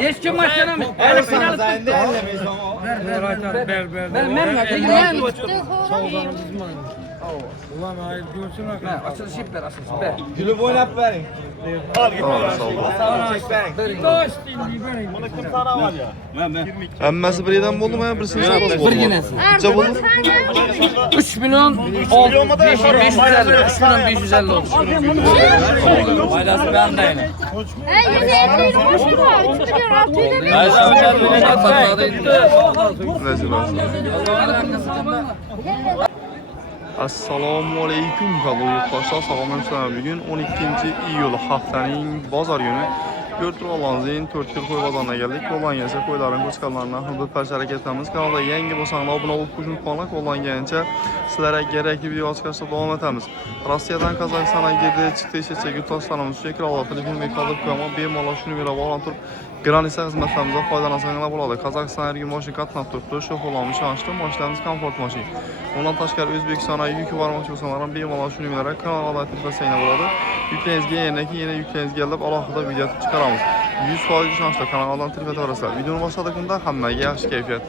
Hiç kim maçlanamıyor. Elif final tuttu. Ben. Ulan hayır görsün Açılış ip ver, açılış ver. Gülüp oynap verin. Al git. Bunu kim sana var ya? Hammasi birdan bo'ldimi yo birisi? Birginasi. Necha bo'ldi? 3 milyon 550. 3 milyon 550 oldu. Ailesi bendeyim. Assalomu alaykum qabul yurtdoshlar, sog'lomsizlar. Bugun 12-iyul haftaning bozor kuni. Yurtdoshlarning 4 yil qo'y bozoriga keldik. Qo'llangancha qo'ylarning ko'chqarlarini hudud parchaga etamiz. Kanalda yangi bo'lsanglar obuna bo'lib qo'shilib qoling. Qo'llangancha sizlarga kerakli video chiqarishda davom etamiz. Rossiyadan Qozog'istonga girdi, chiqdi, ishchi yurtdoshlarimiz uchun ekranlar telefonga qolib qo'ygan bemalol shuni bilan bog'lanib turib Granisa xizmatlarimizdan foydalansangiz bo'ladi. Qozog'iston erkin mashina qatnab turibdi. Sho'xo'lamiz ishonchli mashinamiz komfort mashina. Undan tashqari O'zbekistonga yuk yubormoqchi bo'lsangiz ham bemalol shuni bilan kanalga tirklasangiz bo'ladi. Yuklangizga yana yuklangizga olib alohida video chiqaramiz. 100% ishonchli kanaldan tirklataverasizlar. Videoni boshladik, hammaga yaxshi kayfiyat.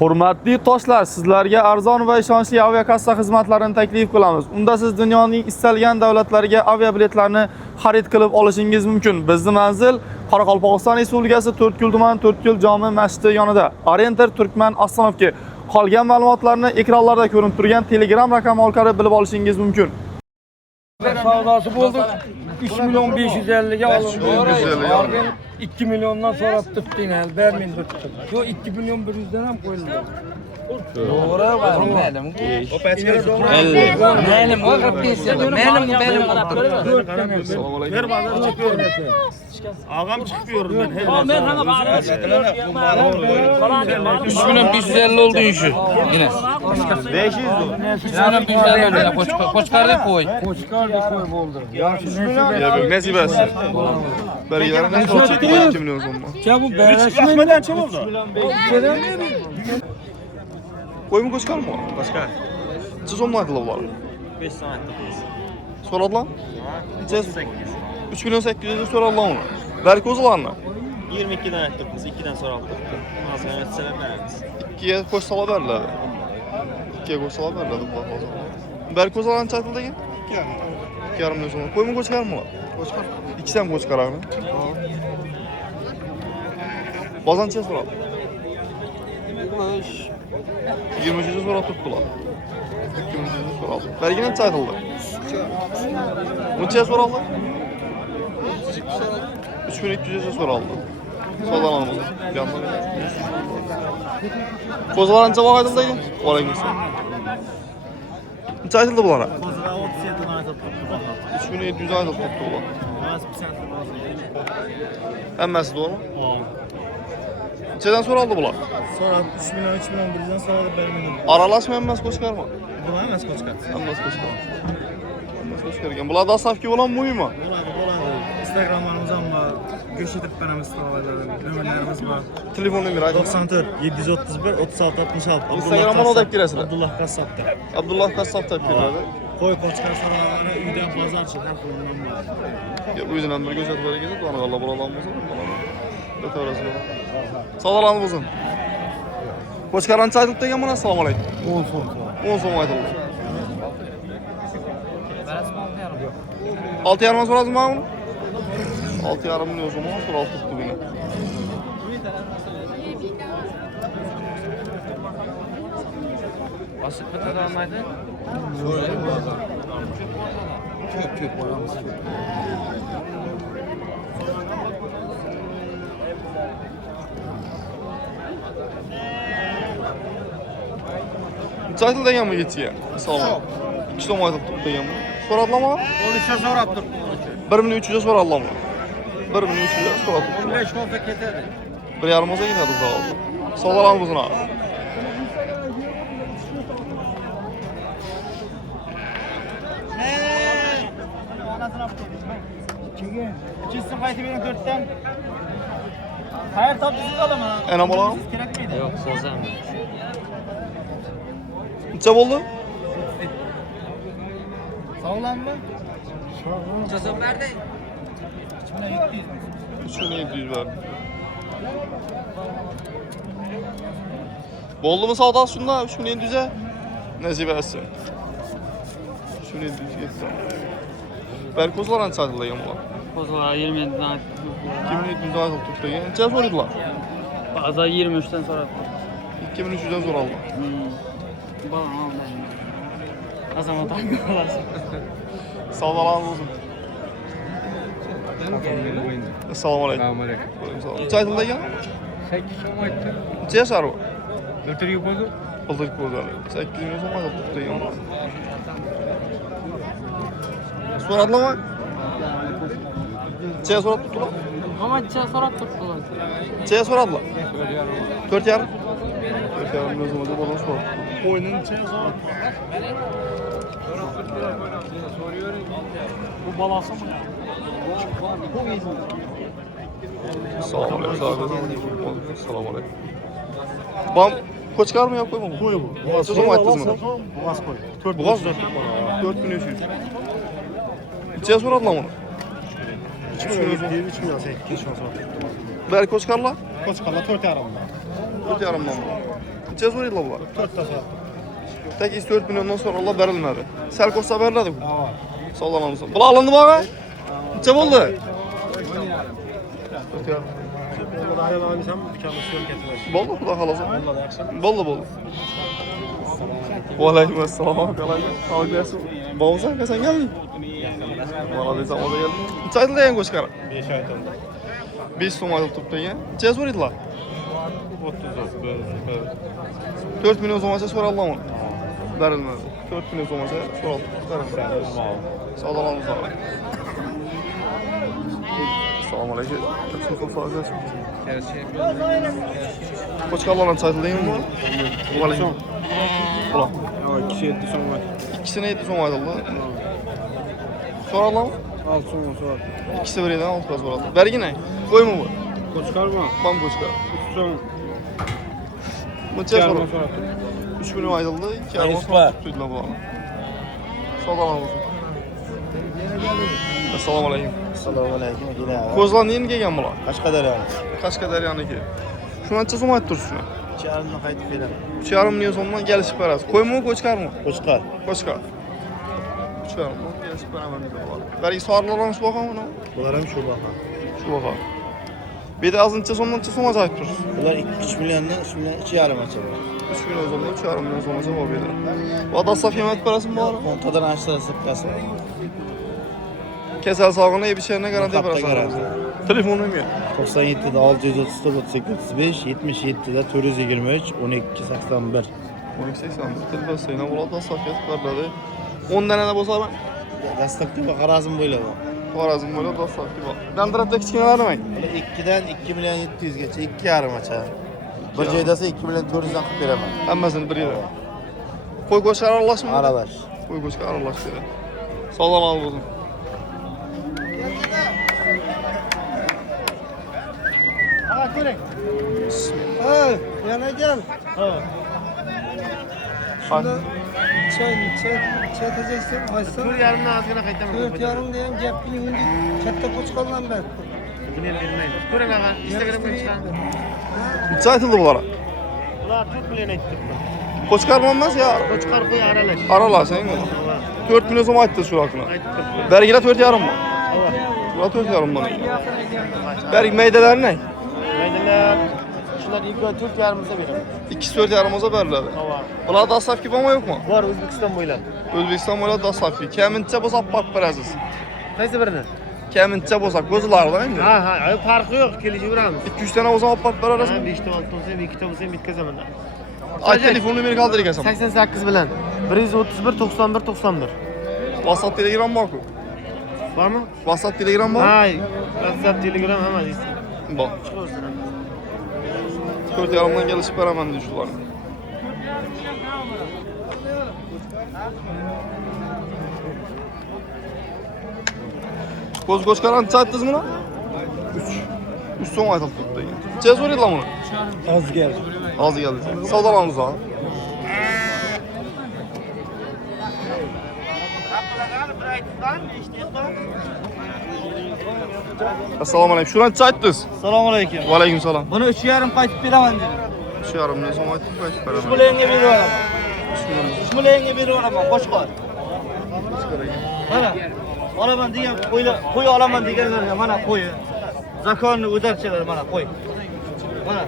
Hurmatli do'stlar, sizlarga arzon va ishonchli aviakassa xizmatlarini taklif qilamiz. Unda siz dunyoning istalgan davlatlariga aviabiletlarni xarid qilib olishingiz mumkin. Bizning manzil Qoraqalpog'iston Respublikasi To'rtko'l tumani To'rtko'l jome masjidi yonida. Orientir Turkman Aslonovga. Qolgan ma'lumotlarni ekranlarda ko'rinib turgan Telegram raqami orqali bilib olishingiz mumkin. Savdosi bo'ldi. 3 milyon 550 ga olindi. 2 milyondan sonra tutding hal, bermin tutdim. Yo 2 milyon 100 dan ham qo'yildi. Doğru var. Benim. O peçkere doğru. Benim o kapıyı. Benim. Ver bana çıkıyorum. Ağam çıkıyorum ben. Ben sana bağırıyorum. 3 milyon 550 oldu işi. Yine. 500 oldu. 3 milyon 550 oldu. Koçkardı koy. Koçkardı koy bo'ldi. Yaxshi Ya nasibasi. Bariyalar ne so'raydi? 2 milyon so'm. Ya bu Rahmeden çabuk oldu. Qo'ymi ko'chqarmi? Koçkar. Siz so'm aytdilar bular. 5 saat. So'radilar? Necha? 3 milyon 800 so'radilar uni. Berkozlarni 22 dan aytdik biz, 2 dan so'raldik. Hozir aytsalar beramiz. 2ga qo'shsalar beriladi. 2ga qo'shsalar beriladi bu hozir. Berkozlarni aytildi ekan? 2,5 milyon so'm. Qo'ymi ko'chqarmi? Ko'chqar. İkisi ham ko'chqarmi? Bozancha so'radi. 23 so'rab turibdilar. 23 so'radi. Bergina aytildi. Necha so'raldi? 3200 so'raldi. Sodalamiz. Qo'zg'alancha vaqt aytildi ekan. Orangiz. Necha aytildi bular? Hozir 37 dan aytib turibdi. 3700 aytilib turibdi bular. Hozir pisandib hozir. Hammasi to'g'rimi? Nechadan so'raldi bular? Sonra 3 milyon 3 milyon birden sonra bermedim. Aralashma hammasi qo'shqarmi? Bu emas koçkar. Hammasi qo'shqar. Hammasi qo'shqargan. Bular dastavka bo'ladimi, muhimi? Bo'ladi. Instagramlarımız ham var. Göçetip beramiz nömerlerimiz var. Telefon nomeri ayting. 94 731 36 66. Instagram'dan olib kirasizlar. Abdullah Kassab'da. Abdullah Kassab deb keladi. Koy koçkar sarılarına uydan pazarçı her konudan var. Ya bu yüzden bir göz atıp hareket et. Bana Allah buradan bulsun. Bana orası yok. Sağ bulsun. Koçkaran çaydık degen bana assalomu alaykum. 10 so'm. 10 so'm aytıldı. 6,5 so'radingmi buni? 6,5 milyon so'm so'ralib turibdi buni. Basıp kadar almaydı. Çok boyamız. Çaytıl degen mi geçiyor? Assalomu. 2 so'm aytib turibdi degen mi? So'radilar mı? 13'e so'rab turibdi. 1,300 so'radilar mı? 1,300 so'rab turibdi. 15 olsa ketadi. 1,5 olsa ketadi sağ ol. Sağ olun abi. Kimga? 200 qaytib bering 4'ten. Hayır topsiz olaman. Enam olalım. Kerak miydi? Yok sozam. Necha bo'ldi? Sağlam mı? Sozam nerede? 3700 var. Boldu mu savdası şunda? 3700'e? Necip etsin. 3700 getdi. Berkozlar hangi satılıyım bu? Kozalar 27'den ait. 2700 ayet tuttu. Neçə sorudular? Bazı 23'ten sonra. 2300'den sonra aldı. Balam almayın. Azam tango olasın. Sağlarınız olsun. Assalamu alaikum. Neçə ayetindeyken? 8 so'm aytdi. Neçə yaşar o? O'tirib bo'ldi. Bıldırık bozarı. 8 milyon so'm ayet tuttu. Soradılar mı? Neçəyə sorad tuttular? Ama çay sorat tuttular. Neçəyə soradılar? 4 yarım. 4 yarım milyon so'm ayet bana sorad. Koyunun içine zor. Bu balası mı ya? Selamun aleyküm. Selamun aleyküm. Bam koçkar mı yapayım mı? Koy bu. Siz onu attınız mı? Boğaz koy. Boğaz mı? 4300. Neçəyə soradılar bunu? 3 milyon 3 milyon 8 sonra. Beri koçkarla? Koçkala 4 yarımda. 4 yarımdan mı? Neçəyə soradılar bunlar? 4 taşı yaptım. Tek 4 milyondan sonra Allah verilmedi. Sel koçsa verildi bu. Aa. Sağ olun. Bula alındı mı abi? Neçə oldu? 4 yarım. Bu da ayağını almışam dükkanı üstüne getirmiş. Boldu Xuda xalası. Vallahi akşam. Boldu. Wa alaykum assalam. Sağ olasın. Bağımsan ka sen geldin. Valla desem o da geldi. Neçə aytıldı yani koçkara? 5 ay oldu. 5 so'm aytıldı ya. Neçə soradılar? 30 oldu. 4 milyon so'mgacha so'raldi onu. Berilmedi. 4 milyon so'mgacha so'raldi. Berilmedi. Sağ olun. Assalomu alaykum. Çok sağ olasın. Koçkarlarla çaytılıyım mı? Uğalayım. Ulan. Ya 2 7 son var. İkisine 7 so'm aytıldı. So'raldi mı? 6 son var. İkisi birinden 6 so'raldi. So'raldi. Bergi ne? Koy mu bu? Koçkar mı? Bam koçkar. 3 son. Neçə so'raldi? 3 milyon aytıldı. 2 yarım so'm tutdular bu. Sağ olun. Assalomu alaykum. Assalomu alaykum. Ko'zlar neni kelgan bular? Qashqadaryo. Qashqadaryo'niki. Shuni ancha so'm aytib turibsiz shuni. 3,5 qaytib beraman. 3,5 million so'mdan kelishib berasiz. Qo'ymi, ko'chkarmi? Qo'chqar. Qo'chqar. 3,5 million kelishib beraman dedi bular. Bergi sog'liqlarni shu baqa mana. Bular ham shu baho. Shu baqa. Bir de azınca so'mdan so'm aytib turibsiz. Bular 2 milliondan 3 million 2,5 açar. 3 million so'mdan 3,5 million so'mga javob berdi. Vada saf yemat berasizmi bari? Kontadan açsa sıkkası. Kasal sog'lig'ini bir şeyine garantiya Hafta berasiz. garantiya. Telefonim yo'q. 97'de 630 38 35 77'de 423 12 81. 12.80 telefon sayına bo'ladi, saf yetib beradi. 10 dana bo'lsa ham Dastlabki qarazim bo'yladi. Xorazm bo'ladi, saf bor. Dandiratda kichkinalar demak. 2'den 2 milyon 700 gacha 2,5 açar. Bir joydasa 2 milyon 400'dan qilib beraman. Hammasini bir yerda. Qo'y go'shti aralashmi? Aralash. Qo'y go'shti aralash dedi. Sog'lom bo'lsin. Ha ko'ring. Yana gel. Ha. Çeteceksin, açsan. 4 yarımdan azgina qaytaman. 4 yarım diyeyim, gapini şimdi katta koçkarlan ben. Buni ham bermaydi. Ko'ring ağa, Instagramga chiqadi. Necha aytildi bular? Bular 4 million aytdi. Qo'chqarmi emas ya? Qo'chqar qo'y aralash. Aralashing uni. 4 million so'm aytdi shu haqini. Aytdi. Bergilar 4,5 mi? Bular 4,5 dan. Berg maydalar ne? Maydalar. Shular 4 yarımıza beraman. İkisi 4,5 olsa beriladi. Hava. Bular dastavki bormi yo'qmi? Bor O'zbekiston bo'ylab. O'zbekiston bo'ylab dastavki. Kamincha bo'lsa olib berasiz. Qaysi birini? Kamincha bo'lsa ko'zlardan endi. Ha, farqi yo'q, kelishaveramiz. 200 tane bo'lsa olib berasiz. 5 ta 6 bo'lsa ham 2 ta bo'lsa ham bitkazaman. Ay telefon nomeri qoldir ekansan. 88 bilan 131 91 91. WhatsApp, Telegram borku. Bormi? WhatsApp, Telegram bor? Ha, WhatsApp, Telegram hammasi. Bor. 4,5 dan kelishib beraman deydi shular. Qo'chqar qancha aytdingiz buni? 3 so'm aytilib turibdi. Necha so'raydilar buni? Az gel. Az geldi. Savdolarınız ha. Assalomu alaykum. Shuni aytdingiz. Assalomu alaykum. Va alaykum salom. Buni 3,5 qaytib beraman dedim. 3,5 million so'm aytib beraman. 3 millionga berib olaman. 3 millionga berib olaman, Qo'chqor. Mana olaman degan qo'y olaman deganlarga mana qo'y. Zakonni o'darchilar mana qo'y. Mana.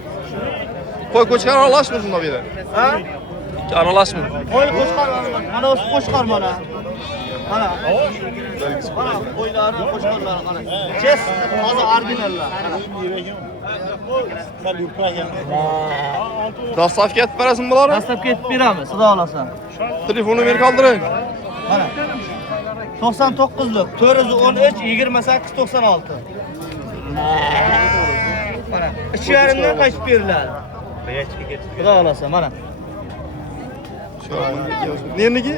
Qo'y ko'chqar aralashmi shunda bu yerda? Ha? Aralashmi? Qo'y Qo'chqor mana o'sha Qo'chqor mana. Mana. Mana qo'ylari, Qo'chqorlari mana. Ches, toza originallar. Dastavka etib berasizmi bularni? Dastlab ketib beramiz, xudo xolasa. Telefon nomeri qoldiring. Mana. 99lik 413 28 96. Mana. 3,5 dan qaytib beriladi. Xudo xolasa mana. Nerniki?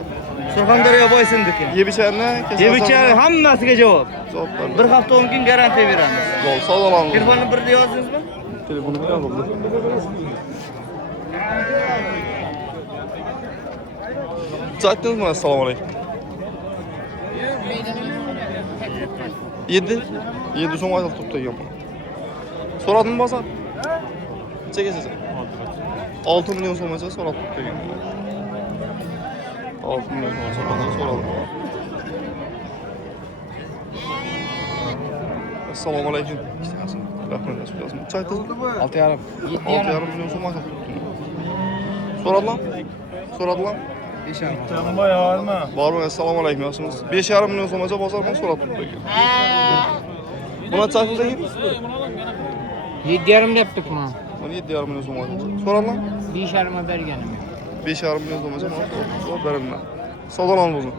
Surxondaryo Boysindiki. Yebicharni, Yebichar hammasiga javob. javob ber. Bir hafta 10 kun garantiya beramiz. Bo'l, sog'lom. Telefonni birda yozdingizmi? Telefonimni yozdim. Aytdingizmi? Assalomu alaykum. 7 so'm aytib turibdi ekan bu. So'radimmi bozor? Nechaga siz? 6 million so'mgacha so'rab turibdi ekan. 6 million so'mgacha so'radim. Assalomu alaykum. Rahmat, rahmat. Aytdingizmi? 6,5. 6,5 million so'm aytib turibdi. So'radilar? So'radilar? Bormi? Assalomu alaykum. Yaxshimisiz? 5,5 million so'mgacha bozordan so'rab turibdi ekan. Buni aytsangiz ekan? 7,5 debdik mana. Buni 7,5 million so'mgacha. So'radilar? 5,5 berganim. 5,5 million so'mgacha mana so'rab berildi. Savdolanib o'zi.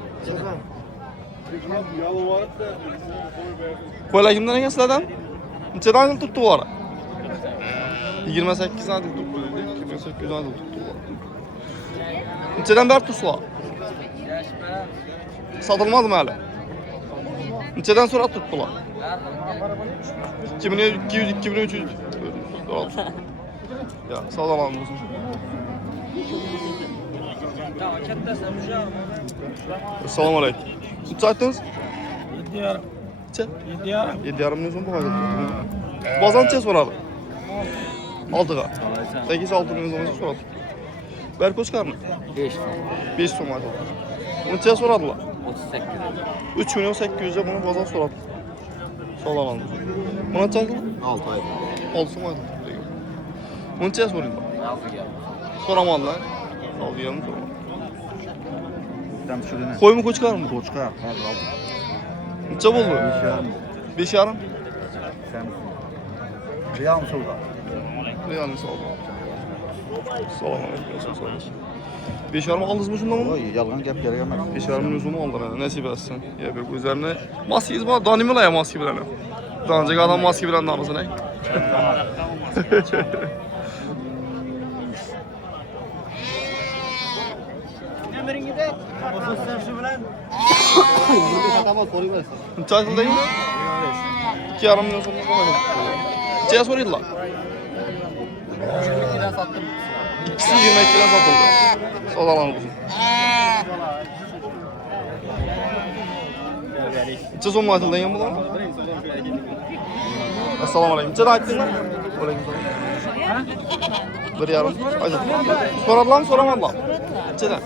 Qo'ylar kimdan ekan sizlardan? Nechadan yil turibdi bu ara? 28 dan yil turibdi. 28 dan yil turibdi. Nechadan beri tursizlar? Sotilmadimi hali? Nechadan so'rab turibdilar? 2200, 2300. Ya, savdolanib o'zi. Assalomu alaykum. Necha aytdingiz? 7,5. Necha? 7,5 million so'm bo'ladi. Bozorcha so'radi. 6ga. 8-6 million so'mgacha so'radi. Bir ko'chqarmi? 5 so'm. 5 so'm aytdi. Necha so'radilar? 38. 3 million 800 ga buni bozor so'radi. Savdolanib. Buni necha aytdilar? 6 oy. 6 so'm aytdi. Necha so'raydilar? 6,5. So'ramonlar. 6,5 so'radi. Tam shugina. Qo'ymi ko'chqarmi? Qo'chqar. Necha bo'ldi? 5,5. Riyam sulda. Riyalni savdo. Assalomu alaykum. 5,5 oldingizmi shundan uni? Voy, yolg'on gap kerak emas. 5,5 million so'm oldilar. Nasib etsin. Ya bir o'zlarini maskingiz bor, donimlar ham maski bilan. Donjaga odam maski bilan namazini. Shu bilan Necha aytildingmi? 2,5 million so'm bo'ladi. Necha so'raydilar? 22dan sotdim. İkisi 22'den satıldı. Savdolanib o'zi. Necha so'm aytilgan bular? Assalomu alaykum. Necha aytdinglar? Alaykum salom. 1,5. Aytdi. So'radilarmi, so'ramadilar? Nechadan?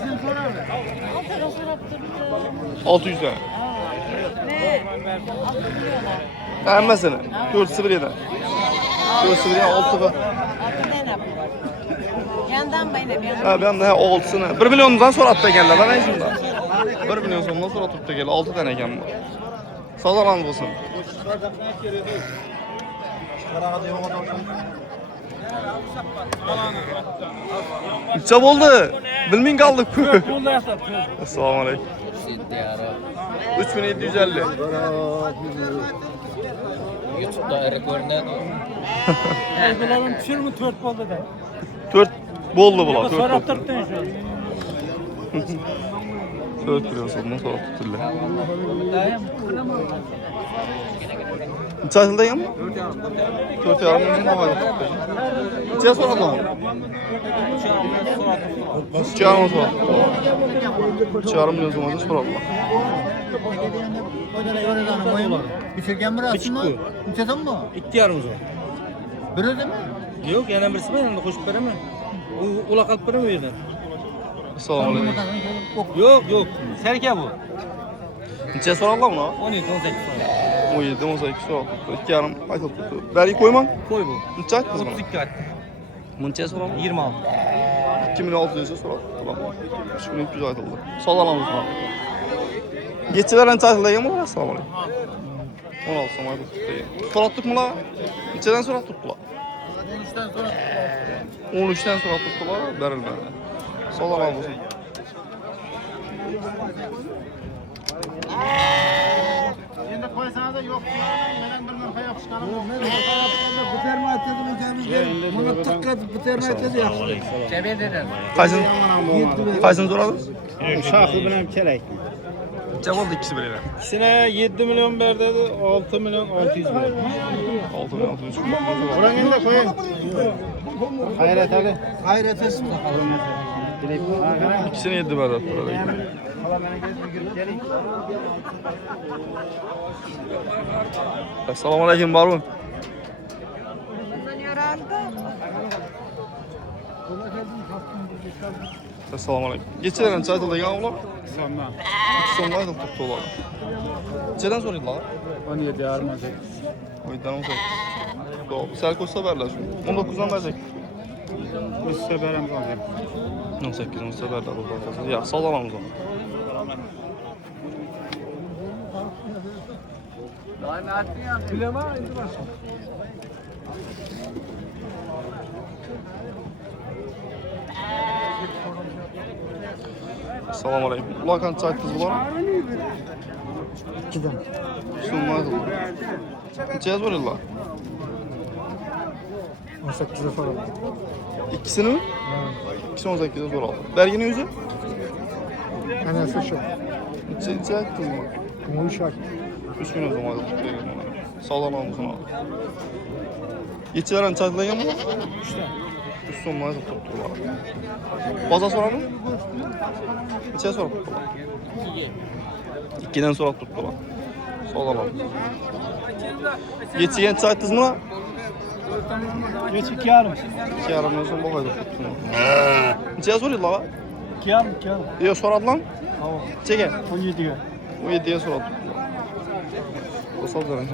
600 dan. Hammasini. 4'si bir edi. 4'si bir 6'ga. Yandan bayna bir Ha, ben de 6'sini. 1 milyondan so'ratdi ekanlar, mana shunda. 1 million so'mdan so'rab turibdi ekan, 6 dan ekan bu. Savdolanib bo'lsin. Necha bo'ldi? Bilming qoldik. Assalomu alaykum. 3750. YouTube'da eri ko'rinadi. Bularım pişirmi 4 oldu da. 4 bo'ldi bular, 4 Sonra bo'ldi. tırttın şu. 4 million so'mdan so'rab turibdilar. Necha aytilgan? 4,5 million so'm oladi. Necha so'radinglar? 3,5 so'radi. 3,5 million so'mdan so'radilar. Bitirgen mi aslında? Bitirden mi? 2,5 zor. Bir öde mi? Yok, yana birisi var, yanında koşup veremem. Ula kalıp veremem yerden. Assalomu alaykum. Yok. Serke bu. Necha so'raldi buni? 17, 18 17, 18 so'raldi. 2,5 aytibdi. Bari qo'yman. Koy bu. Necha aytdingiz buni? 32 at. Necha so'raldi? 26. 2600 so'raldi. Tamam. 3300 aytildi. Sog'alamiz buni. Geçiler necha aytilgan bu? Assalomu alaykum. 16 so'm aytibdi. So'ratdikmi ular? Nechadan so'ratdik ular? 13'ten so'ratdik ular. Berilmadi. Sog'alamiz. Endi qo'ysangiz yo'q. Menen birdan pay yapışkanım. Bunu tıkkadı, bitirme etedi yaxshi. Cebe dedi. Qaysini so'radingiz? Şahı bilen kelek. Necha bo'ldi ikkisi bilan? İkisine 7 milyon verdi, 6 milyon 600 verdi. 6 milyon 600 milyon. Ulan elinde koyun. Hayret abi. Hayret esmi. İkisini 7 verdi. Assalomu alaykum, bormi? Assalomu alaykum. Geçilerin çaytılgan ular? 2 so'mdan aytib ular. Nechadan so'raydilar? 17 yarım olacak. 17dan 18. Doğru. Sel ko'rsa berlar shu. 19dan bersak. Biz severimiz olacak. 18 dan berlar o'rtacha. Ya, sog' olamiz uni. Assalomu alaykum. Ular qancha aytdingiz bular? 2'den. So'mma aytdi. Necha so'raydilar? 18'e soralım. İkisini mi? İkisini 18'e so'raldi. Bergini o'zi? Anası şu. Necha aytdingiz bular? Bu şart. 3 milyon so'm aytdi. Sog'lomamiz uni. Yechilarini chaytlagan bu? 3 so'm aytib turibdilar. Bozor so'radimi? Necha so'rab turibdilar? 2dan so'rab turibdilar. Sog'lomamiz. Yechiga necha aytdingizmi ular? Geç 2 yarım. 2,5 milyon so'm bo'ladi. Necha so'raydilar? 2 yarım, 2 yarım. Yo, so'radilar? Nechaga? 17'ye. 17'ye so'rab turibdilar. Dostlarım,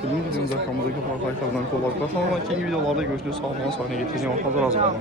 filmin videomuzda kanalımızdaki farklı ayaklardan kolay. Keyingi videolarda görüşürüz. Sağ olun, sahne getireceğim. Hazır hazır olun.